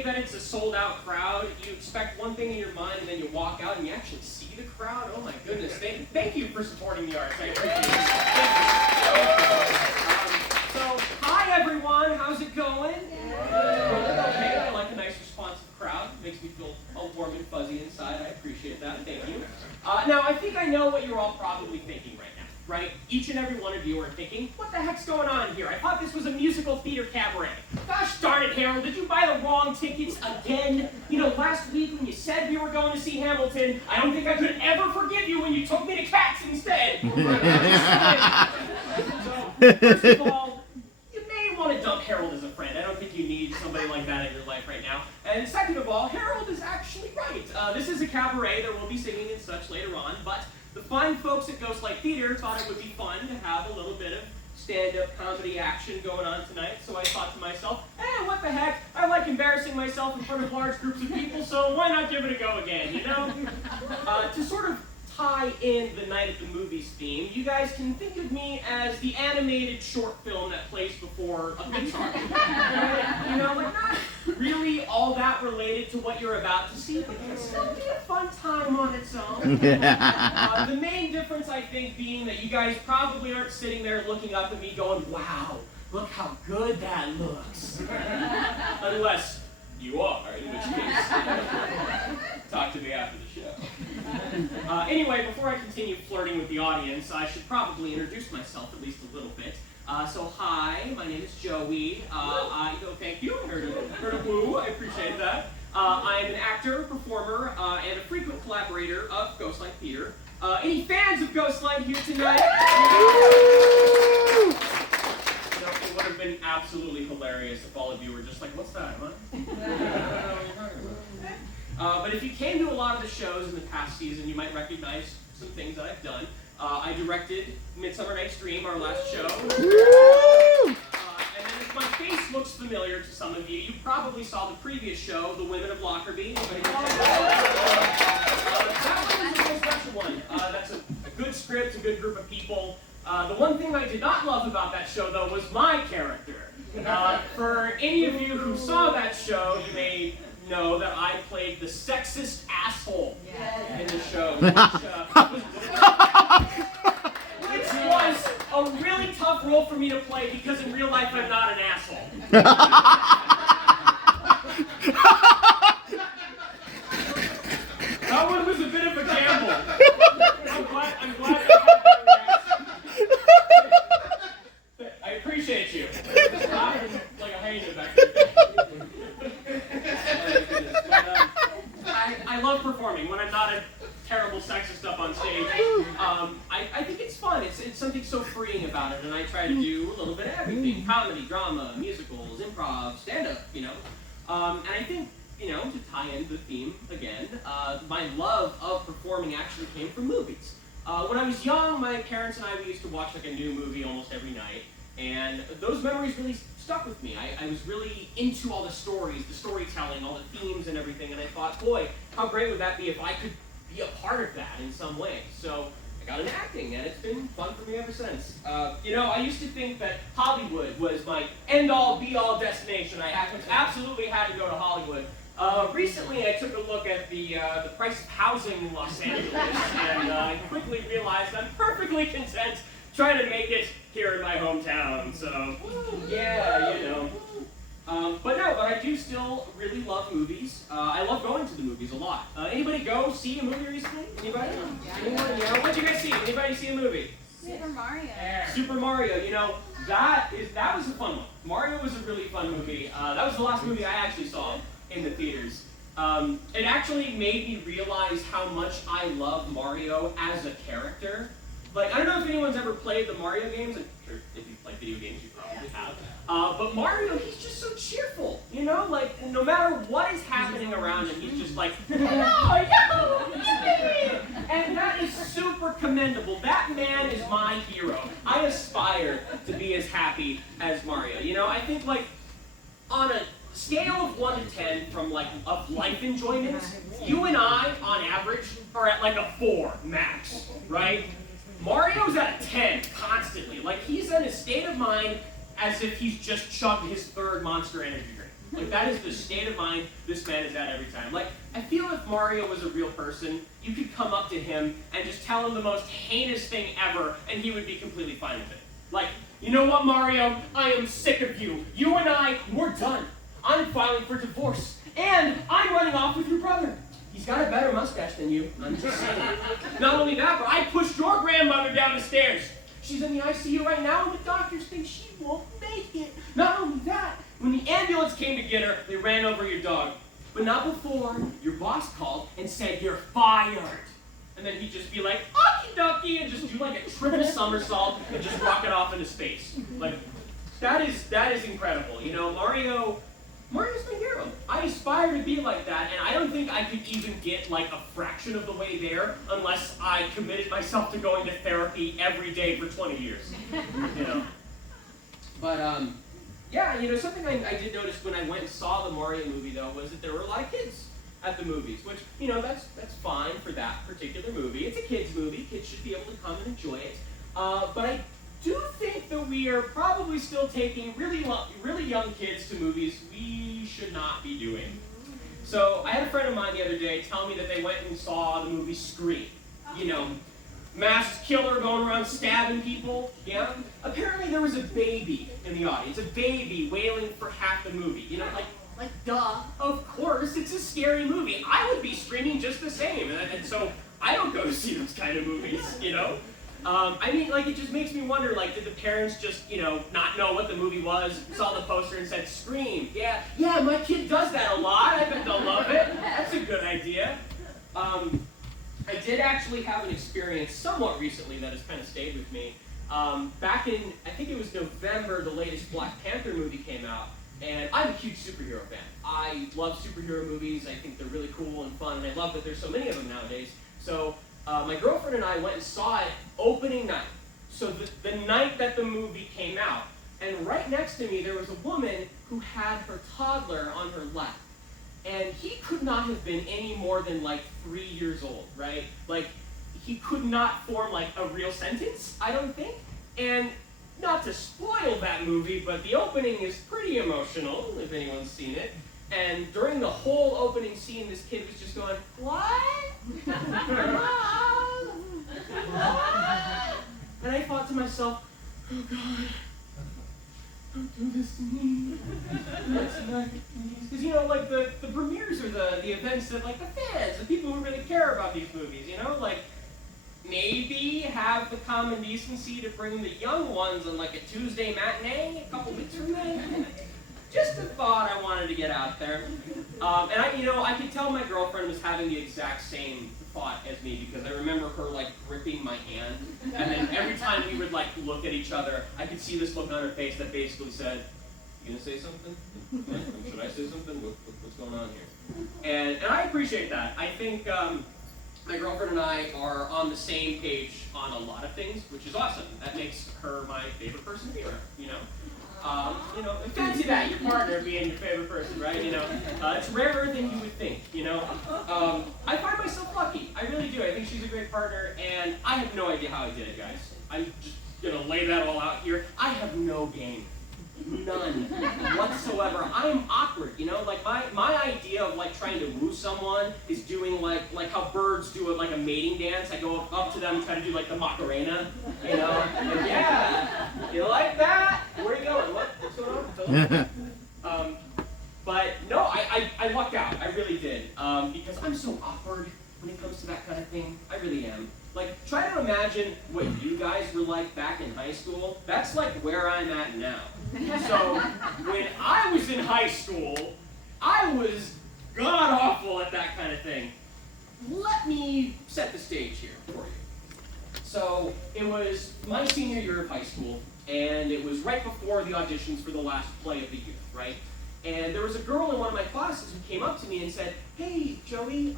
day that it's a sold-out crowd, you expect one thing in your mind, and then you walk out and you actually see the crowd. Oh my goodness! Thank you for supporting the arts. I appreciate it. So, hi everyone. How's it going? Okay. I like a nice, responsive crowd. Makes me feel all warm and fuzzy inside. I appreciate that. Thank you. Now, I think I know what you're all probably thinking right now. Right? Each and every one of you are thinking, what the heck's going on here? I thought this was a musical theater cabaret. Gosh darn it, Harold, did you buy the wrong tickets again? You know, last week when you said we were going to see Hamilton, I don't think I could ever forgive you when you took me to Cats instead. So, first of all, you may want to dump Harold as a friend. I don't think you need somebody like that in your life right now. And second of all, Harold is actually right. This is a cabaret. There will be singing and such later on, but the fine folks at Ghostlight Theatre thought it would be fun to have a little bit of stand-up comedy action going on tonight, so I thought to myself, what the heck? I like embarrassing myself in front of large groups of people, so why not give it a go again, you know? To sort of tie in the Night at the Movies theme, you guys can think of me as the animated short film that plays before a Pixar. You know, like not really all that related to what you're about to see, but it can still be a fun time on its own. The main difference, I think, being that you guys probably aren't sitting there looking up at me going, wow, look how good that looks. Unless you are, in which case, talk to me after the show. Anyway, before I continue flirting with the audience, I should probably introduce myself at least a little bit. So hi, my name is Joey. Thank you. Heard a woo. I appreciate that. I'm an actor, performer, and a frequent collaborator of Ghostlight Theatre. Any fans of Ghostlight here tonight? You know, it would have been absolutely hilarious if all of you were just like, what's that, huh? But if you came to a lot of the shows in the past season, you might recognize some things that I've done. I directed Midsummer Night's Dream, our last show. And then if my face looks familiar to some of you, you probably saw the previous show, The Women of Lockerbie. That one was a real special one. That's a good script, a good group of people. The one thing I did not love about that show, though, was my character. For any of you who saw that show, you may know that I played the sexist asshole in the show, which was a really tough role for me to play because in real life I'm not an asshole. That one was a bit of a gamble. I'm glad that I appreciate you. Like a hyena back there. I love performing when I'm not a terrible sexist up on stage. I think it's fun. It's something so freeing about it, and I try to do a little bit of everything: comedy, drama, musicals, improv, stand-up. You know, and I think to tie into the theme again, my love of performing actually came from movies. When I was young, my parents and we used to watch like a new movie almost every night, and those memories really stuck with me. I was really into all the stories, the storytelling, all the themes and everything, and I thought, boy, how great would that be if I could be a part of that in some way. So I got into acting, and it's been fun for me ever since. I used to think that Hollywood was my end-all, be-all destination. I absolutely had to go to Hollywood. Recently, I took a look at the price of housing in Los Angeles, and I quickly realized I'm perfectly content trying to make it here in my hometown. So, yeah, But I do still really love movies. I love going to the movies a lot. Anybody go see a movie recently? Anybody? Yeah. What'd you guys see? Anybody see a movie? Super Mario. Super Mario, that was a fun one. Mario was a really fun movie. That was the last movie I actually saw in the theaters. It actually made me realize how much I love Mario as a character. Like, I don't know if anyone's ever played the Mario games. I'm sure if you play video games, you probably have. But Mario, he's just so cheerful, Like, no matter what is happening around him, he's just like, hello, yo, yippee! And that is super commendable. That man is my hero. I aspire to be as happy as Mario. I think, like, on a scale of 1 to 10 from, like, of life enjoyment, you and I, on average, are at, like, a 4 max, right? Mario's at a 10 constantly. Like, he's in a state of mind as if he's just chugged his 3rd Monster Energy drink. Like, that is the state of mind this man is at every time. Like, I feel if Mario was a real person, you could come up to him and just tell him the most heinous thing ever, and he would be completely fine with it. Like, you know what, Mario? I am sick of you. You and I, we're done. I'm filing for divorce, and I'm running off with your brother. He's got a better mustache than you. I'm just saying. Not only that, but I pushed your grandmother down the stairs. She's in the ICU right now, and the doctors think she won't make it. Not only that, when the ambulance came to get her, they ran over your dog. But not before your boss called and said you're fired. And then he'd just be like, okie dokie, and just do like a triple somersault and just rocket off into space. Like, that is incredible. You know, Mario's my hero. I aspire to be like that, and I don't think I could even get like a fraction of the way there unless I committed myself to going to therapy every day for 20 years. You know. But yeah, you know, something I did notice when I went and saw the Mario movie though was that there were a lot of kids at the movies, which, you know, that's fine for that particular movie. It's a kids movie. Kids should be able to come and enjoy it. But I do think that we are probably still taking really young kids to movies we should not be doing. So I had a friend of mine the other day tell me that they went and saw the movie Scream. You know, masked killer going around stabbing people. Yeah. Apparently there was a baby in the audience, a baby wailing for half the movie. You know, like duh. Of course, it's a scary movie. I would be screaming just the same, and so I don't go to see those kind of movies. You know. I mean, like, it just makes me wonder, like, did the parents just, you know, not know what the movie was, saw the poster and said, Scream, yeah, my kid does that a lot, I bet they'll love it, that's a good idea. I did actually have an experience somewhat recently that has kind of stayed with me. Back in, I think it was November, the latest Black Panther movie came out, and I'm a huge superhero fan. I love superhero movies, I think they're really cool and fun, and I love that there's so many of them nowadays. So, my girlfriend and I went and saw it opening night. So the night that the movie came out. And right next to me, there was a woman who had her toddler on her lap. And he could not have been any more than like 3 years old, right? Like, he could not form like a real sentence, I don't think. And not to spoil that movie, but the opening is pretty emotional, if anyone's seen it. And during the whole opening scene, this kid was just going, what? And I thought to myself, oh God, don't do this to me. Because, you know, like, the premieres are the events that, like, the fans, the people who really care about these movies, you know? Like, maybe have the common decency to bring the young ones on, like, a Tuesday matinee a couple weeks from then. Just a thought I wanted to get out there. And I could tell my girlfriend was having the exact same thought as me because I remember her like gripping my hand, and then every time we would like look at each other, I could see this look on her face that basically said, "You gonna say something? Should I say something? What's going on here?" And I appreciate that. I think my girlfriend and I are on the same page on a lot of things, which is awesome. That makes her my favorite person to be around, you know? Fancy that, your partner being your favorite person, right? You know, it's rarer than you would think, you know? I find myself lucky. I really do. I think she's a great partner, and I have no idea how I did it, guys. I'm just gonna lay that all out here. I have no game. None whatsoever. I'm awkward, you know? Like, my idea of, like, trying to woo someone is doing, like how birds do like a mating dance. I go up to them and try to do, like, the Macarena, you know? And, yeah, you like that? Where are you going? What's going on? But, no, I lucked out. I really did. Because I'm so awkward when it comes to that kind of thing. I really am. Like, try to imagine what you guys were like back in high school. That's like where I'm at now. So, when I was in high school, I was god-awful at that kind of thing. Let me set the stage here for you. So, it was my senior year of high school, and it was right before the auditions for the last play of the year, right? And there was a girl in one of my classes who came up to me and said, "Hey, Joey,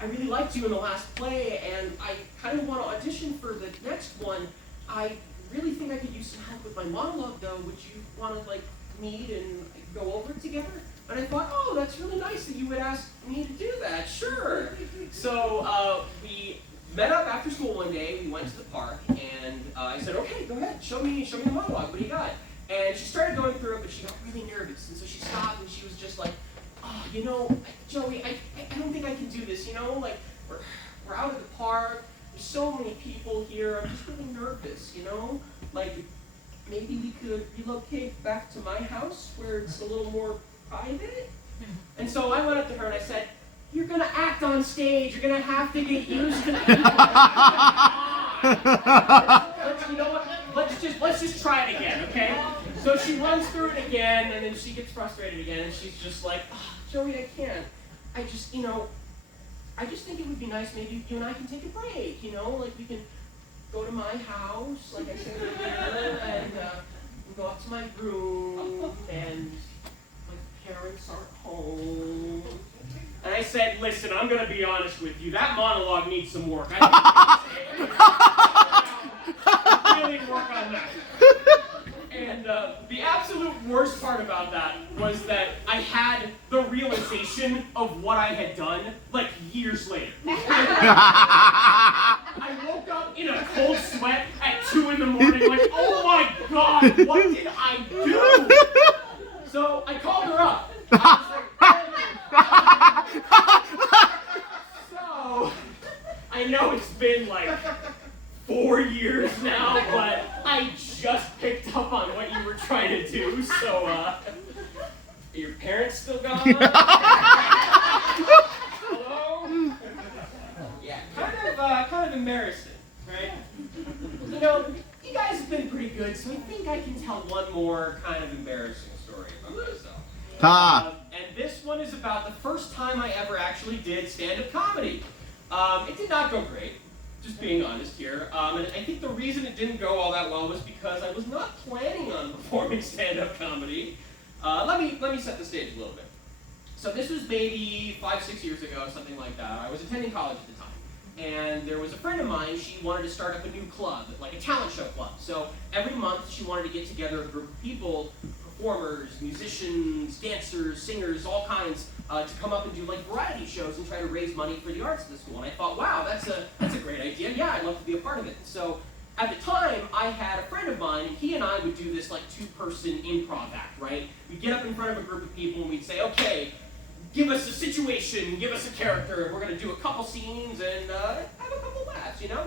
I really liked you in the last play, and I kind of want to audition for the next one. I really think I could use some help with my monologue, though. Would you want to, like, meet and go over it together?" And I thought, oh, that's really nice that you would ask me to do that. Sure. So we met up after school one day. We went to the park, and I said, okay, go ahead. Show me the monologue. What do you got? And she started going through it, but she got really nervous. And so she stopped and she was just like, oh, you know, Joey, I don't think I can do this, you know? Like, we're out at the park. There's so many people here. I'm just really nervous, you know? Like, maybe we could relocate back to my house where it's a little more private? And so I went up to her and I said, you're going to act on stage. You're going to have to get used to it. You know what? Let's just try it again, okay? So she runs through it again, and then she gets frustrated again, and she's just like, oh, Joey, I can't. I just think it would be nice maybe you and I can take a break, you know? Like, we can go to my house, like I said earlier, and go up to my room, and my parents aren't home. And I said, listen, I'm going to be honest with you. That monologue needs some work. I really work on that. And the absolute worst part about that was that I had the realization of what I had done, like, years later. I woke up in a cold sweat at 2 in the morning, like, oh my God, what did I do? So I called her up. I was like, so, I know it's been like 4 years now, but I just picked up on what you were trying to do, so, are your parents still gone? Hello? Yeah, kind of embarrassing, right? You know, you guys have been pretty good, so I think I can tell one more kind of embarrassing story about myself. And this one is about the first time I ever actually did stand-up comedy. It did not go great. Just being honest here. And I think the reason it didn't go all that well was because I was not planning on performing stand-up comedy. Let me set the stage a little bit. So this was maybe 5-6 years ago, something like that. I was attending college at the time. And there was a friend of mine, she wanted to start up a new club, like a talent show club. So every month she wanted to get together a group of people, performers, musicians, dancers, singers, all kinds, to come up and do like variety shows and try to raise money for the arts of the school. And I thought, wow, that's a great idea. Yeah, I'd love to be a part of it. So at the time, I had a friend of mine, and he and I would do this like 2-person improv act, right? We'd get up in front of a group of people and we'd say, okay, give us a situation, give us a character, and we're going to do a couple scenes and have a couple laughs, you know?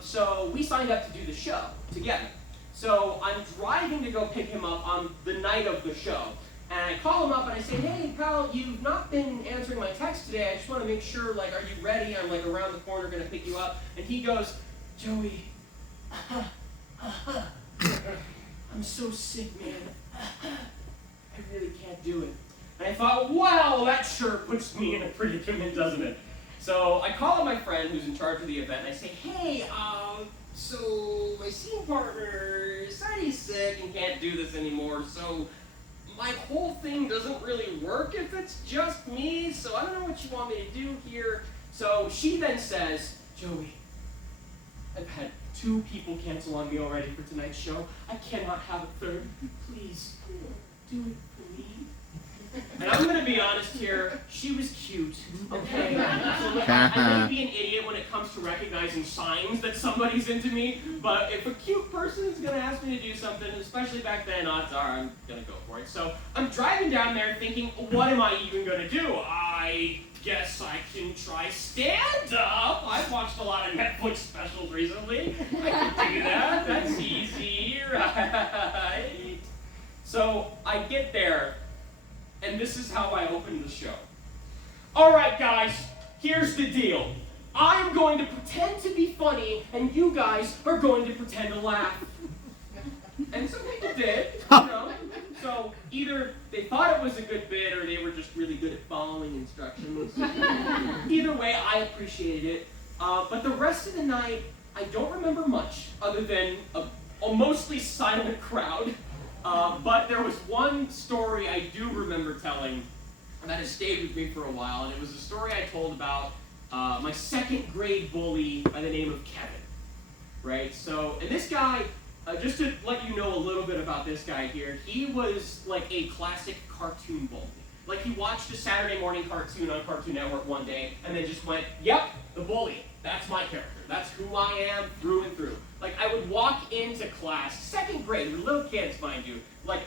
So we signed up to do the show together. So I'm driving to go pick him up on the night of the show. And I call him up and I say, hey, pal, you've not been answering my text today. I just want to make sure, like, are you ready? I'm, like, around the corner going to pick you up. And he goes, Joey, I'm so sick, man. I really can't do it. And I thought, wow, that sure puts me in a predicament, doesn't it? So I call up my friend who's in charge of the event, and I say, hey, so my scene partner decided he's sick and can't do this anymore, so my whole thing doesn't really work if it's just me, so I don't know what you want me to do here. So she then says, Joey, I've had 2 people cancel on me already for tonight's show. I cannot have a third. Please, do it for me. And I'm going to be honest here, she was cute, okay? So look, I may be an idiot when it comes to recognizing signs that somebody's into me, but if a cute person is going to ask me to do something, especially back then, odds are I'm going to go for it. So I'm driving down there thinking, what am I even going to do? I guess I can try stand-up. I've watched a lot of Netflix specials recently. I can do that. That's easy, right? So I get there, and this is how I open the show. All right, guys, here's the deal. I'm going to pretend to be funny, and you guys are going to pretend to laugh. And some people did, you know. So either they thought it was a good bit, or they were just really good at following instructions. Either way, I appreciated it. But the rest of the night, I don't remember much, other than a mostly silent crowd. But there was one story I do remember telling that has stayed with me for a while, and it was a story I told about my 2nd grade bully by the name of Kevin, right? So, and this guy, just to let you know a little bit about this guy here, he was like a classic cartoon bully. Like, he watched a Saturday morning cartoon on Cartoon Network one day, and then just went, yep, the bully. That's my character. That's who I am through and through. Like, I would walk into class, second grade, we're little kids, mind you, like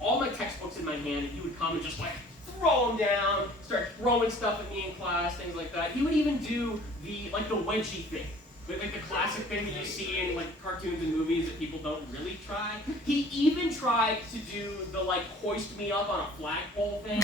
all my textbooks in my hand, and he would come and just, like, throw them down, start throwing stuff at me in class, things like that. He would even do the wedgie thing. Like the classic thing that you see in like cartoons and movies that people don't really try. He even tried to do the like hoist me up on a flagpole thing.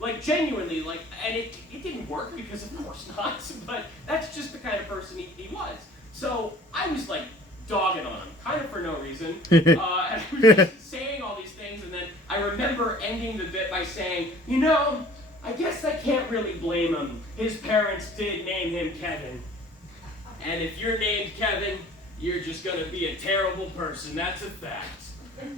Like genuinely, like, and it didn't work because of course not, but that's just the kind of person he was. So I was like dogging on him, kind of for no reason. And I was just saying all these things, and then I remember ending the bit by saying, you know, I guess I can't really blame him. His parents did name him Kevin. And if you're named Kevin, you're just going to be a terrible person. That's a fact.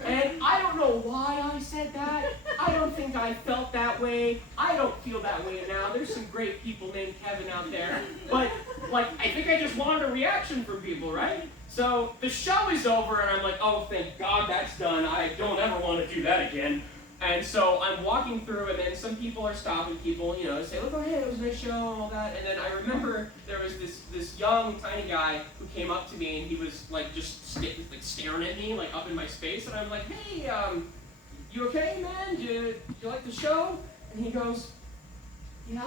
And I don't know why I said that. I don't think I felt that way. I don't feel that way now. There's some great people named Kevin out there. But, like, I think I just wanted a reaction from people, right? So the show is over, and I'm like, oh, thank God that's done. I don't ever want to do that again. And so I'm walking through, and then some people are stopping people, you know, say, look, oh, hey, it was a nice show and all that. And then I remember there was this young, tiny guy who came up to me, and he was, like, just staring at me, like, up in my space. And I'm like, hey, you okay, man? Do you like the show? And he goes, yeah,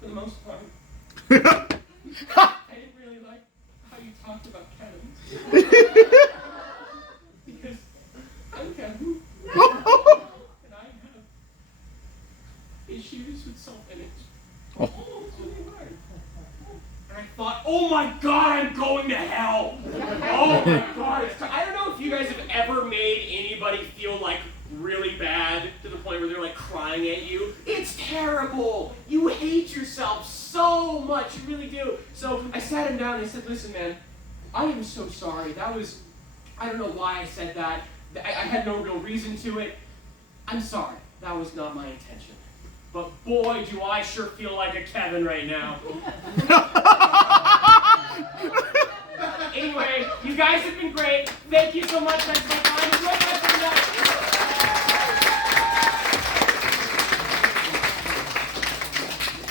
for the most part. I didn't really like how you talked about Kevin. Because I'm Kevin. And I have issues with self-image. Oh. It's really hard. And I thought, oh my God, I'm going to hell. Oh my God. I don't know if you guys have ever made anybody feel like really bad to the point where they're like crying at you. It's terrible. You hate yourself so much. You really do. So I sat him down and I said, listen, man, I am so sorry. I don't know why I said that. I had no real reason to it. I'm sorry. That was not my intention. But boy, do I sure feel like a Kevin right now. Anyway, you guys have been great. Thank you so much. That's my time. Enjoy the rest of the night.